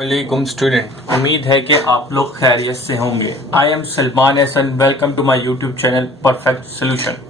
वालेकुम स्टूडेंट, उम्मीद है कि आप लोग खैरियत से होंगे। I am Salman Ehsan, welcome to my YouTube channel perfect solution.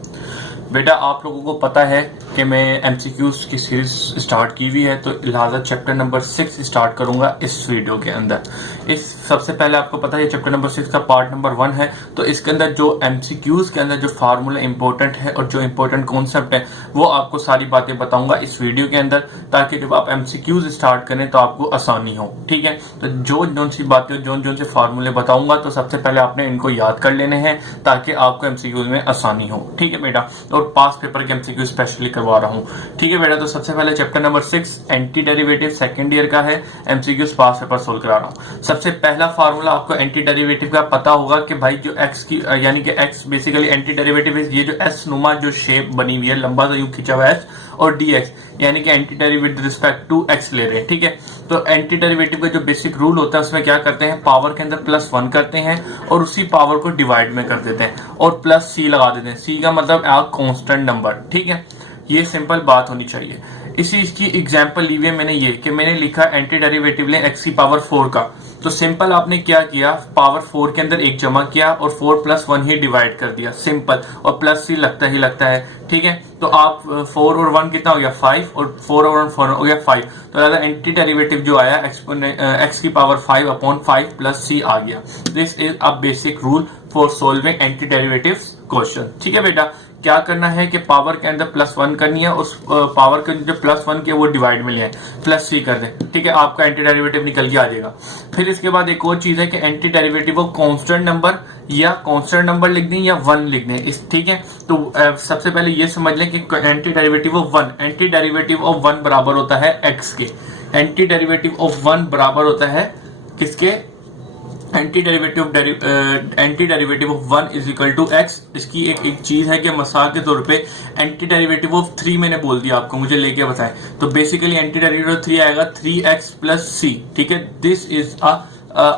बेटा, आप लोगों को पता है कि मैं एमसीक्यूज की सीरीज स्टार्ट की हुई है, तो लिहाजा चैप्टर नंबर 6 स्टार्ट करूंगा इस वीडियो के अंदर। इस सबसे पहले आपको पता है चैप्टर नंबर 6 का पार्ट नंबर 1 है, तो इसके अंदर जो एमसीक्यूज के अंदर जो फार्मूला इंपॉर्टेंट है और जो इंपॉर्टेंट कॉन्सेप्ट है वो आपको सारी बातें बताऊंगा इस वीडियो के अंदर, ताकि जब आप एमसीक्यूज स्टार्ट करें तो आपको आसानी हो। ठीक है, तो जो सी बातें जो से फार्मूले बताऊंगा तो सबसे पहले आपने इनको याद कर लेने हैं ताकि आपको एमसीक्यूज में आसानी हो। ठीक है बेटा, और पास पेपर के एमसीक्यू स्पेशली करवा रहा हूँ। ठीक है बेटा, तो सबसे पहले chapter number 6 anti derivative second year का है, एमसीक्यूज पास पेपर सोल्व करा रहा हूँ। सबसे पहला फार्मूला आपको एंटी डेरिवेटिव का पता होगा कि भाई जो एक्स की यानी कि एक्स बेसिकली एंटी डेरिवेटिव है, ये जो एस नुमा जो शेप बनी हुई है, लंबा सा यूं खिंचा हुआ एस, और डी एक्स यानी कि anti derivative with respect to x ले रहे हैं। ठीक है, तो एंटी डेरिवेटिव का जो बेसिक रूल होता है उसमें क्या करते हैं, पावर के अंदर +1 करते हैं और उसी पावर को डिवाइड में कर देते हैं और प्लस सी लगा देते हैं। सी का मतलब कांस्टेंट नंबर। ठीक है, ये सिंपल बात होनी चाहिए। इसकी एग्जांपल ली हुई है मैंने ये कि मैंने लिखा एंटी डेरिवेटिव ले एक्स की पावर 4 का, तो सिंपल आपने क्या किया, पावर 4 के अंदर 1 जमा किया और 4 + 1 ही डिवाइड कर दिया, सिंपल, और प्लस सी लगता ही लगता है। ठीक है, तो आप 4 और 1 कितना हो गया 5, और 4 और 1 4 हो गया 5, तो ज्यादा एंटी डेरिवेटिव जो आया एक्स की पावर 5/5 प्लस सी आ गया। This is a basic rule for solving anti derivative question. ठीक है बेटा, क्या करना है कि पावर के अंदर +1 करनी है, उस पावर के जो +1 के वो डिवाइड में ले आए, प्लस सी कर दें। ठीक है, आपका एंटी डेरिवेटिव निकल के आ जाएगा। फिर इसके बाद एक और चीज है कि एंटी डेरिवेटिव को कांस्टेंट नंबर या कांस्टेंट नंबर लिख दें या 1 लिख दें इस। ठीक है, तो सबसे पहले ये समझ लें कि anti derivative of 1, anti derivative of 1 बराबर होता है एक्स के। एंटी डेरिवेटिव ऑफ 1 बराबर होता है किसके, anti derivative of 1 is equal to x. इसकी एक चीज है कि मसाल के तौर पे एंटी डेरिवेटिव ऑफ 3 मैंने बोल दिया आपको, मुझे लेके बताएं, तो बेसिकली एंटी डेरिवेटिव ऑफ 3 आएगा 3x + c। ठीक है, दिस इज अ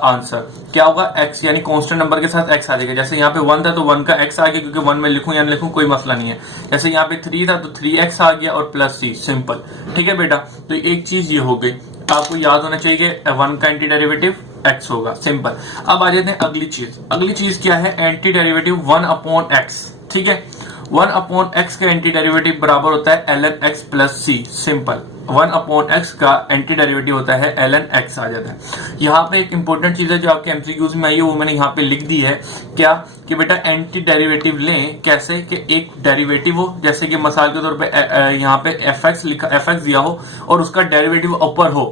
आंसर। क्या होगा, x यानी कांस्टेंट नंबर के साथ x आ जाएगा। जैसे यहाँ पे 1 था तो 1 का x आ गया, क्योंकि 1 में लिखूं या नहीं लिखूं कोई मसला नहीं है। जैसे यहाँ पे 3 था तो 3x आ गया और प्लस c, सिंपल। ठीक है बेटा, तो एक चीज ये हो गई, आपको याद होना चाहिए कि 1 का एंटी डेरिवेटिव x होगा, सिंपल। अब आ जाते हैं अगली चीज। अगली चीज क्या है, एंटी डेरिवेटिव 1/x। ठीक है, 1/x का एंटी डेरिवेटिव बराबर होता है ln x + c, simple. 1/x का एंटी डेरिवेटिव होता है ln x आ जाता है। यहाँ पे एक इंपॉर्टेंट चीज है जो आपके एमसीक्यूज में आई है, वो मैंने यहाँ पे लिख दी है। क्या कि बेटा एंटी डेरिवेटिव लें कैसे, कि एक डेरिवेटिव हो, जैसे कि मिसाल के तौर पे यहाँ पे fx दिया हो और उसका डेरिवेटिव ऊपर हो।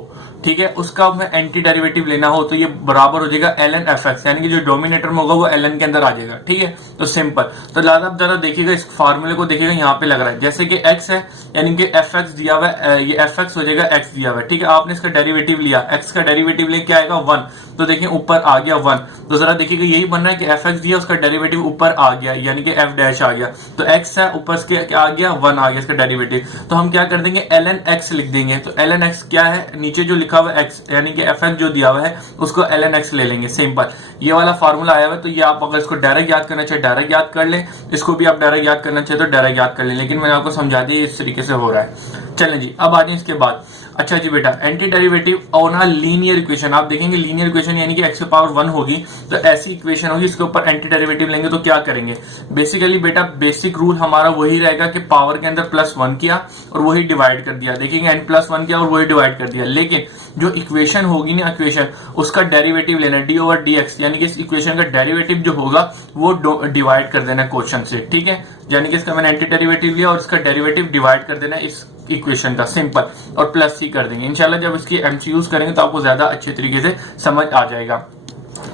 ठीक है, उसका हमें एंटी डेरिवेटिव लेना हो तो ये बराबर हो जाएगा ln fx, यानी कि जो डोमिनेटर में होगा वो ln के अंदर आ जाएगा। ठीक है, तो सिंपल। तो जरा देखिएगा इस फार्मूले को, देखिएगा यहाँ पे लग रहा है जैसे कि x है यानी कि fx दिया हुआ है, ये fx हो जाएगा x दिया हुआ है। ठीक है, आपने इसका डेरिवेटिव लिया, x का डेरिवेटिव ले क्या आएगा 1, तो देखिए ऊपर आ गया 1, तो जरा देखिएगा यही बन रहा है कि fx दिया उसका डेरिवेटिव ऊपर आ गया यानी कि f' आ गया, तो x है ऊपर इसके क्या आ गया 1 आ गया इसका डेरिवेटिव, तो हम क्या कर देंगे ln x लिख देंगे। तो ln x क्या है, नीचे जो लिखा हुआ है x यानी कि fx जो दिया हुआ है उसको ln x ले लेंगे, सिंपल। ये वाला फार्मूला आया हुआ है, तो ये आप अगर इसको डायरेक्ट याद करना चाहे डायरेक्ट याद कर ले, इसको भी आप डायरेक्ट याद करना चाहे तो डायरेक्ट याद कर ले, लेकिन मैंने आपको समझा दिया इस तरीके से हो रहा है। चलें जी, अब आ जाए इसके बाद। अच्छा जी बेटा, anti derivative on a linear equation, आप देखेंगे लीनियर इक्वेशन यानी कि x की पावर 1 होगी, तो ऐसी इक्वेशन होगी, इसके ऊपर एंटी डेरिवेटिव लेंगे तो क्या करेंगे। बेसिकली बेटा बेसिक रूल हमारा वही रहेगा कि पावर के अंदर +1 किया और वही डिवाइड कर दिया। देखेंगे n+1 किया और वही डिवाइड कर दिया, लेकिन जो इक्वेशन होगी ना इक्वेशन, उसका डेरिवेटिव लेना d/dx, यानी कि इस इक्वेशन का डेरिवेटिव जो होगा वो डिवाइड कर देना क्वेश्चन से। ठीक है, यानी कि इसका मैंने एंटी डेरिवेटिव लिया और इसका डेरिवेटिव डिवाइड कर देना इस इक्वेशन का, सिंपल, और प्लस सी कर देंगे। इंशाल्लाह जब इसकी एमसीक्यूज करेंगे तो आपको ज्यादा अच्छे तरीके से समझ आ जाएगा।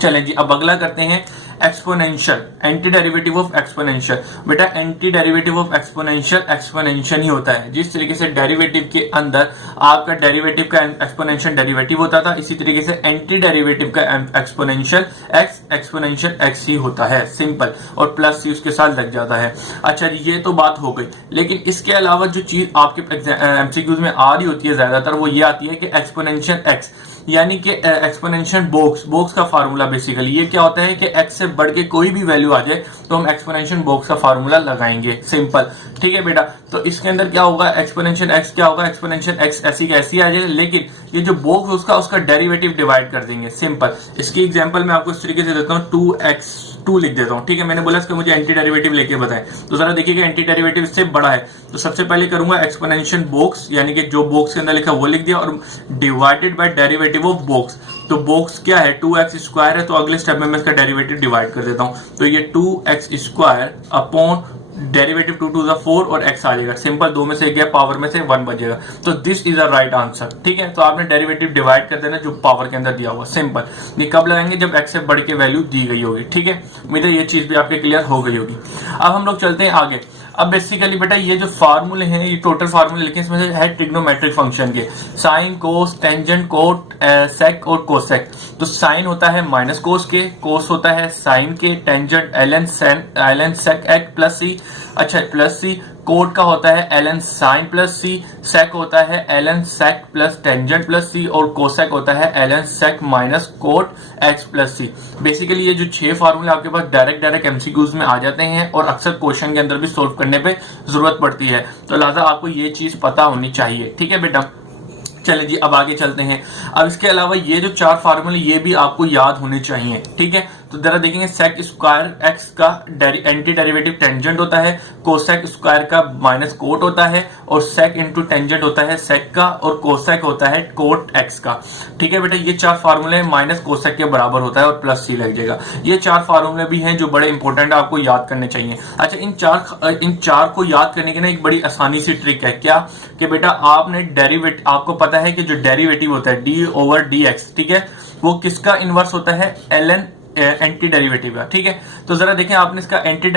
चलें जी, अब अगला करते हैं exponential, anti derivative of exponential. बेटा anti derivative of exponential exponential ही होता है। जिस तरीके से डेरिवेटिव के अंदर आपका डेरिवेटिव का एक्सपोनेंशियल डेरिवेटिव होता था, इसी तरीके से एंटी डेरिवेटिव का एक्सपोनेंशियल एक्सपोनेंशियल एक्स ही होता है, सिंपल, और प्लस सी उसके साथ लग जाता है। अच्छा जी, ये तो बात हो गई, लेकिन इसके अलावा जो चीज आपके एमसीक्यूज में आ रही होती है ज्यादातर वो ये आती है कि एक्सपोनेंशियल एक्स, यानी कि एक्सपोनेंशियल बॉक्स का फार्मूला। बेसिकली ये क्या होता है कि x से बढ़ के कोई भी वैल्यू आ जाए तो हम एक्सपोनेंशियल बॉक्स का फार्मूला लगाएंगे, सिंपल। ठीक है बेटा, तो इसके अंदर क्या होगा, एक्सपोनेंशियल एक्स क्या होगा, एक्सपोनेंशियल एक्स ऐसी कैसी आ जाएगा, लेकिन ये जो बॉक्स उसका डेरिवेटिव डिवाइड कर देंगे, सिंपल। इसकी एग्जांपल मैं आपको इस तरीके से देता हूँ, 2x2 लिख देता हूँ। ठीक है, मैंने बोला इसका मुझे एंटी डेरिवेटिव लेके बताएं, तो जरा देखिएगा एंटी डेरिवेटिव इससे बड़ा है, तो सबसे पहले करूंगा एक्सपोनेंशियल बॉक्स, यानी कि जो बॉक्स के अंदर लिखा वो लिख दिया, और divided by derivative of box. तो बॉक्स क्या है, 2x² है, तो अगले स्टेप में मैं इसका डेरिवेटिव डिवाइड कर देता हूं, तो ये 2x² upon derivative 2 to the 4 और x आ जाएगा, सिंपल। 2 में से गया, पावर में से 1 बचेगा, तो this is a right answer. ठीक है, तो आपने डेरिवेटिव डिवाइड कर देना जो पावर के अंदर दिया हुआ, सिंपल। ये कब लगाएंगे, जब x से बढ़ के वैल्यू दी गई होगी। ठीक है, मुझे ये चीज भी आपके क्लियर हो गई होगी। अब हम लोग चलते हैं आगे। अब बेसिकली बेटा ये जो फार्मूले हैं, ये टोटल फार्मूले लिखे, इसमें से है ट्रिग्नोमेट्रिक फंक्शन के, साइन, कोस, टेंजेंट, कोट, सेक और कोसेक। तो साइन होता है माइनस कोस के, कोस होता है साइन के, tangent ln sec x plus C, अच्छा प्लस सी, कोट का होता है ln sine plus C, sec होता है ln sec plus tangent plus C, और कोसेक होता है ln sec minus cot x plus C. Basically ये जो 6 फार्मूले आपके पास डायरेक्ट एमसीक्यूज में आ जाते हैं, और अक्सर क्वेश्चन के अंदर भी सोल्व करने पे जरूरत पड़ती है, तो लिहाजा आपको ये चीज पता होनी चाहिए। ठीक है बेटा, चलिए जी अब आगे चलते हैं। अब इसके अलावा ये जो 4 फार्मूले ये भी आपको याद होने चाहिए। ठीक है, तो जरा देखेंगे, सेक स्क्वायर एक्स का एंटी डेरिवेटिव टेंजेंट होता है, कोसेक स्क्वायर का माइनस कोट होता है, और सेक इंटू टेंजेंट होता है सेक का, और कोसेक होता है कोट एक्स का। ठीक है बेटा, ये 4 फार्मूले माइनस कोसेक के बराबर होता है, और प्लस सी लग जाएगा। ये 4 फार्मूले भी हैं जो बड़े इंपॉर्टेंट है, आपको याद करने चाहिए। अच्छा, इन चार को याद करने की ना एक बड़ी आसानी सी ट्रिक है, क्या कि बेटा आपने डेरिवेटिव, आपको पता है कि जो डेरिवेटिव होता है d/dx, ठीक है, वो किसका इनवर्स होता है, ln एंटी डेरिवेटिव का। ठीक है, तो जरा देखें, आपने इसका एंटी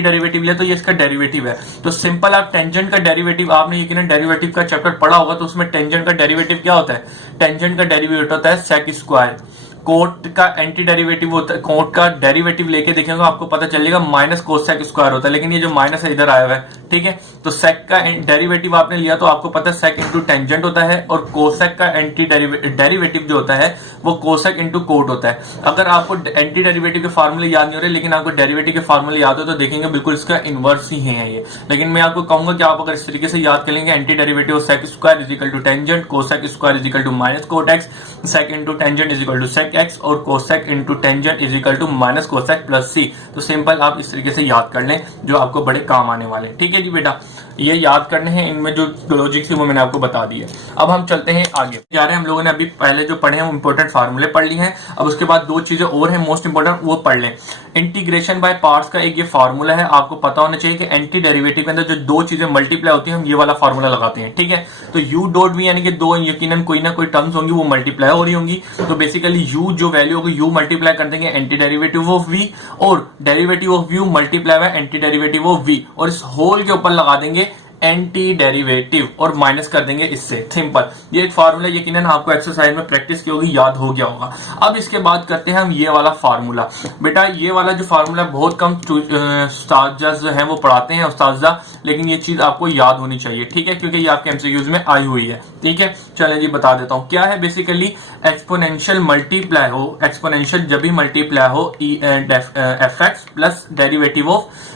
डेरिवेटिव लिया, तो ये इसका डेरिवेटिव है। तो सिंपल, आप टेंजेंट का डेरिवेटिव, आपने यकीनन डेरिवेटिव का चैप्टर पढ़ा होगा, तो उसमें टेंजेंट का डेरिवेटिव क्या होता है, टेंजेंट का डेरिवेटिव होता है सेक स्क्वायर। कोट का एंटी डेरिवेटिव होता है, कोट का डेरिवेटिव लेके देखेंगे आपको पता चलेगा माइनस कोसेक स्क्वायर होता है, लेकिन ये जो माइनस है इधर आया हुआ है। ठीक है, तो सेक का डेरिवेटिव आपने लिया तो आपको पता है सेक इंटू टेंजेंट होता है, और कोसेक का एंटी डेरिवेटिव जो होता है वो कोसेक इंटू कोट होता है। अगर आपको एंटी डेरिवेटिव के फार्मूले याद नहीं हो रहे, लेकिन आपको डेरिवेटिव के फार्मूले याद हो, तो देखेंगे बिल्कुल इसका इनवर्स ही है ये। लेकिन मैं आपको कहूंगा कि आप अगर इस तरीके से याद कर लेंगे, anti derivative of sec square is equal to tangent, cosec square is equal to minus cot x, sec into tangent is equal to sec x, और cosec into tangent is equal to minus cosec plus C. तो simple आप इस तरीके से याद कर लें, जो आपको बड़े काम आने वाले। ठीक है जी बेटा, ये याद करने हैं, इनमें जो लॉजिक थी वो मैंने आपको बता दी है। अब हम चलते हैं आगे जा रहे हैं। हम लोगों ने अभी पहले जो पढ़े हैं वो इंपॉर्टेंट फार्मूले पढ़ लिए हैं। अब उसके बाद 2 चीजें और हैं मोस्ट इंपॉर्टेंट, वो पढ़ लें। इंटीग्रेशन बाय पार्ट्स का एक ये फार्मूला है, आपको पता होना चाहिए कि एंटी डेरिवेटिव के अंदर जो 2 चीजें मल्टीप्लाई होती हैं, हम ये वाला फार्मूला लगाते हैं। ठीक है, तो यू डॉट वी यानी कि 2 यकीनन कोई ना कोई टर्म्स होंगी वो मल्टीप्लाई हो रही होंगी, तो बेसिकली यू जो वैल्यू होगी यू मल्टीप्लाई कर देंगे एंटी डेरिवेटिव ऑफ वी, और derivative of u multiply by anti derivative of v, और इस होल के ऊपर लगा देंगे एंटी डेरिवेटिव और माइनस कर देंगे इससे, सिंपल। ये एक फार्मूला यकीनन आपको एक्सरसाइज में प्रैक्टिस की होगी, याद हो गया होगा। अब इसके बाद करते हैं हम ये वाला फार्मूला। बेटा ये वाला जो फार्मूला बहुत कम उस्ताद जो है वो पढ़ाते हैं उस्तादा, लेकिन ये चीज आपको याद होनी चाहिए। ठीक है, क्योंकि ये आपके एमसीक्यूज में आई हुई है। ठीक है, चलें जी बता देता हूँ क्या है। बेसिकली एक्सपोनेंशियल मल्टीप्लाई हो, एक्सपोनेंशियल जब भी मल्टीप्लाई हो F x plus derivative of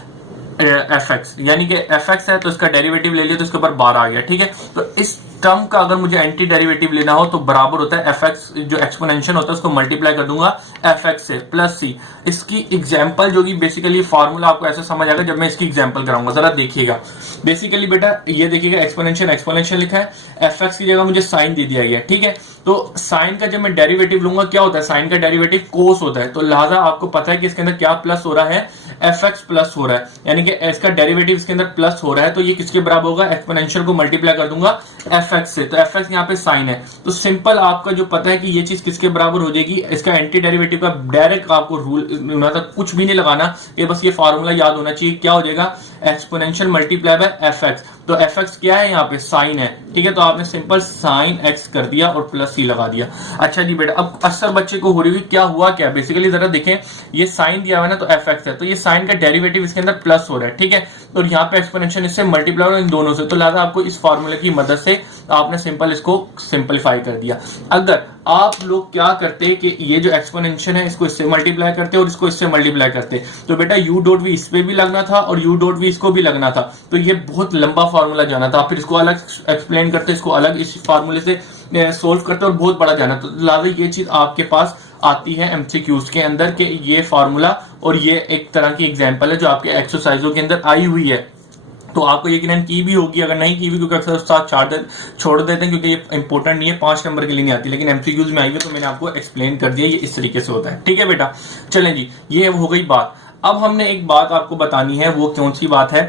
F x, यानी कि एफ एक्स है तो इसका डेरिवेटिव ले लिया तो इसके ऊपर बार आ गया। ठीक है, तो इस टर्म का अगर मुझे एंटी डेरिवेटिव लेना हो तो बराबर होता है एफ एक्स, जो एक्सपोनेंशियल होता है उसको मल्टीप्लाई कर दूंगा एफ एक्स से प्लस सी। इसकी एग्जांपल जो कि बेसिकली फार्मूला आपको ऐसे समझ आएगा जब मैं इसकी एग्जांपल कराऊंगा, जरा देखिएगा। बेसिकली बेटा ये देखिएगा, एक्सपोनेंशियल लिखा है, एफ एक्स की जगह मुझे साइन दे दिया गया। ठीक है, तो साइन का जब मैं डेरिवेटिव लूंगा क्या होता है, साइन का डेरिवेटिव कोस होता है, तो लिहाजा आपको पता है कि इसके अंदर क्या प्लस हो रहा है, एफ एक्स प्लस हो रहा है, यानी कि इसका डेरिवेटिव इसके अंदर प्लस हो रहा है, तो ये किसके बराबर होगा, एक्सपोनेंशियल को मल्टीप्लाई कर दूंगा एफ एक्स से, तो एफ एक्स यहाँ पे साइन है, तो सिंपल आपका जो पता है कि ये चीज किसके बराबर हो जाएगी, इसका एंटी डेरिवेटिव का डायरेक्ट आपको रूल मतलब कुछ भी नहीं लगाना, ये बस ये फार्मूला याद होना चाहिए, क्या हो जाएगा, exponential multiply by F x. तो एफ एक्स क्या है, यहाँ पे साइन है। ठीक है, तो आपने सिंपल साइन एक्स कर दिया और प्लस सी लगा दिया। अच्छा जी बेटा, अब अक्सर बच्चे को हो रही हुई क्या हुआ क्या, बेसिकली जरा देखें, ये साइन दिया हुआ है ना, तो एफ एक्स है, तो ये साइन का डेरिवेटिव इसके अंदर प्लस हो रहा है। ठीक है, और यहाँ पे एक्सपोनेंशियल इससे मल्टीप्लाई और इन दोनों से, तो लिहाजा आपको इस फॉर्मूले की मदद से आपने सिंपल इसको सिंपलीफाई कर दिया। अगर आप लोग क्या करते कि ये जो एक्सपोनेंशियल है इसको इससे मल्टीप्लाई करते और इसको इससे मल्टीप्लाई करते, तो बेटा यू डॉट वी इस पे भी लगना था और यू डॉट वी इसको भी लगना था, तो ये बहुत लंबा फॉर्मूला जाना था। फिर इसको अलग एक्सप्लेन करते, इसको अलग इस फॉर्मूले से सोल्व करते और बहुत बड़ा जाना, तो लिहाजा ये चीज आपके पास आती है एमसीक्यूज के अंदर कि ये फॉर्मूला, और ये एक तरह की एग्जांपल है जो आपके एक्सरसाइजों के अंदर आई हुई है। तो आपको यकीनन की भी होगी, अगर नहीं की भी क्योंकि अक्सर साथ छोड़ देते हैं क्योंकि ये इंपॉर्टेंट नहीं है, 5 नंबर के लिए नहीं आती, लेकिन एमसीक्यूज में आई है तो मैंने आपको एक्सप्लेन कर दिया ये इस तरीके से होता है। ठीक है बेटा, चलें जी, ये हो गई बात। अब हमने एक बात आपको बतानी है, वो कौन सी बात है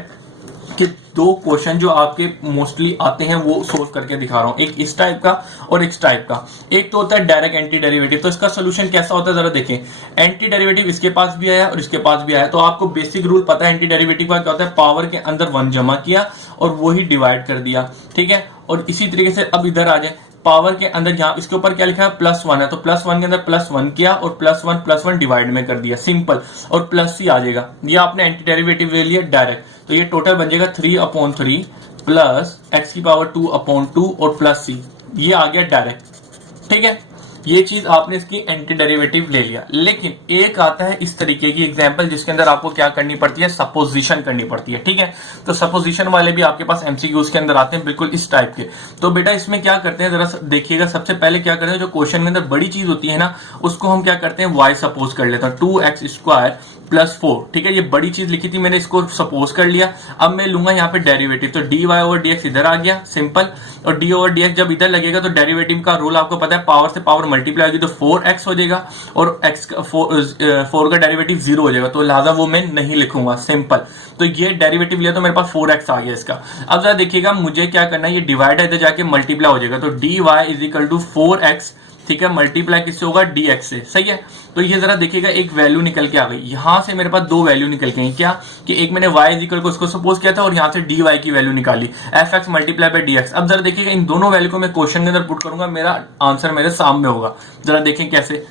कि 2 क्वेश्चन जो आपके मोस्टली आते हैं वो सोल्व करके दिखा रहा हूं, एक इस टाइप का और इस टाइप का। एक तो होता है डायरेक्ट एंटी डेरिवेटिव, तो इसका सोल्यूशन कैसा होता है जरा देखें। एंटी डेरिवेटिव इसके पास भी आया और इसके पास भी आया, तो आपको बेसिक रूल पता है एंटी डेरिवेटिव का क्या होता है, पावर के अंदर 1 जमा किया और वही डिवाइड कर दिया। ठीक है, और इसी तरीके से अब इधर आ जाए, पावर के अंदर यहाँ इसके ऊपर क्या लिखा है +1 है, तो +1 के अंदर +1 किया और +1 डिवाइड में कर दिया, सिंपल, और प्लस सी आ जाएगा। ये आपने एंटी डेरिवेटिव ले लिया डायरेक्ट, तो ये टोटल बन जाएगा 3/3 प्लस x⁴2/2 और प्लस सी, ये आ गया डायरेक्ट। ठीक है, ये चीज आपने इसकी एंटी डेरिवेटिव ले लिया। लेकिन एक आता है इस तरीके की एग्जांपल जिसके अंदर आपको क्या करनी पड़ती है, सपोजिशन करनी पड़ती है। ठीक है, तो सपोजिशन वाले भी आपके पास एमसीक्यूज के अंदर आते हैं बिल्कुल इस टाइप के। तो बेटा इसमें क्या करते हैं जरा देखिएगा, सबसे पहले क्या करते हैं, जो क्वेश्चन के अंदर बड़ी चीज होती है ना उसको हम क्या करते हैं y सपोज कर लेते हैं, 2x² + 4। ठीक है, ये बड़ी चीज लिखी थी मैंने, इसको सपोज कर लिया। अब मैं लूंगा यहाँ पे डेरिवेटिव, तो dy/dx इधर आ गया सिंपल, और d/dx जब इधर लगेगा तो डेरिवेटिव का रूल आपको पता है, पावर से पावर मल्टीप्लाई होगी तो 4x हो जाएगा, और x 4 का डेरिवेटिव 0 हो जाएगा, तो लिहाजा वो मैं नहीं लिखूंगा, सिंपल। तो ये डेरिवेटिव लिया तो मेरे पास 4x आ गया इसका। अब जरा देखिएगा मुझे क्या करना है, ये डिवाइड है इधर जाके मल्टीप्लाई हो जाएगा, तो dy = 4x, ठीक है, मल्टीप्लाई किससे होगा, dx से, सही है। तो ये जरा देखिएगा एक वैल्यू निकल के आ गई, यहां से मेरे पास 2 वैल्यू निकल के आई, क्या कि एक मैंने y को इसको सपोज किया था और यहां से dy की वैल्यू निकाली, fx × dx। अब जरा देखिएगा इन दोनों वैल्यू को मैं क्वेश्चन के अंदर पुट करूंगा, मेरा आंसर मेरे सामने होगा। जरा देखें कैसे,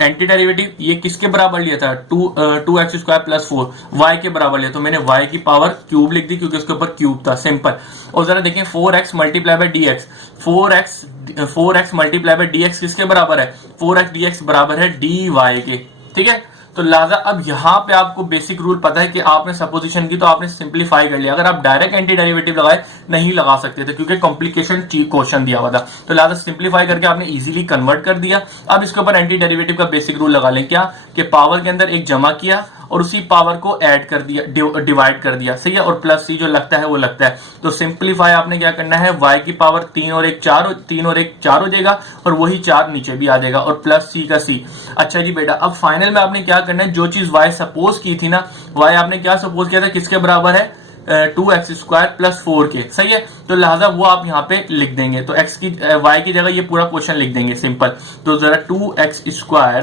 एंटी डेरिवेटिव ये किसके बराबर लिया था, 2x² + 4, y के बराबर लिया, तो मैंने y की पावर क्यूब लिख दी क्योंकि उसके ऊपर क्यूब था, सिंपल। और जरा देखें 4x × dx, 4x × dx किसके बराबर है, 4x dx बराबर है dy के। ठीक है, तो लिहाजा अब यहां पे आपको बेसिक रूल पता है कि आपने सपोजिशन की तो आपने सिंपलीफाई कर लिया। अगर आप डायरेक्ट एंटी डेरिवेटिव लगाए नहीं लगा सकते थे क्योंकि कॉम्प्लिकेशन क्वेश्चन दिया हुआ था, तो लिहाजा सिंपलीफाई करके आपने इजीली कन्वर्ट कर दिया। अब इसके ऊपर एंटी डेरिवेटिव का बेसिक रूल लगा लें, क्या कि पावर के अंदर 1 जमा किया और उसी पावर को ऐड कर दिया, डिवाइड कर दिया, सही है, और प्लस सी जो लगता है वो लगता है। तो सिंपलीफाई आपने क्या करना है, y की पावर 3 और 1 4 हो जाएगा, और वही 4 नीचे भी आ जाएगा, और प्लस सी का सी। अच्छा जी बेटा, अब फाइनल में आपने क्या करना है, जो चीज y सपोज की थी ना, y आपने क्या सपोज किया था, किसके बराबर है, 2x² + 4 के, सही है। तो लिहाजा वो आप यहाँ पे लिख देंगे, तो y की जगह ये पूरा क्वेश्चन लिख देंगे, सिंपल। तो जरा 2x²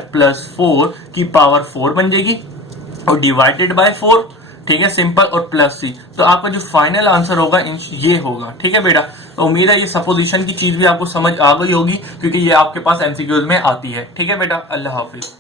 + 4 की पावर 4 बन जाएगी और डिवाइडेड बाय 4, ठीक है, सिंपल, और प्लस सी। तो आपका जो फाइनल आंसर होगा ये होगा। ठीक है बेटा, तो उम्मीद है ये सपोजिशन की चीज भी आपको समझ आ गई होगी क्योंकि ये आपके पास एमसीक्यूज में आती है। ठीक है बेटा, अल्लाह हाफिज।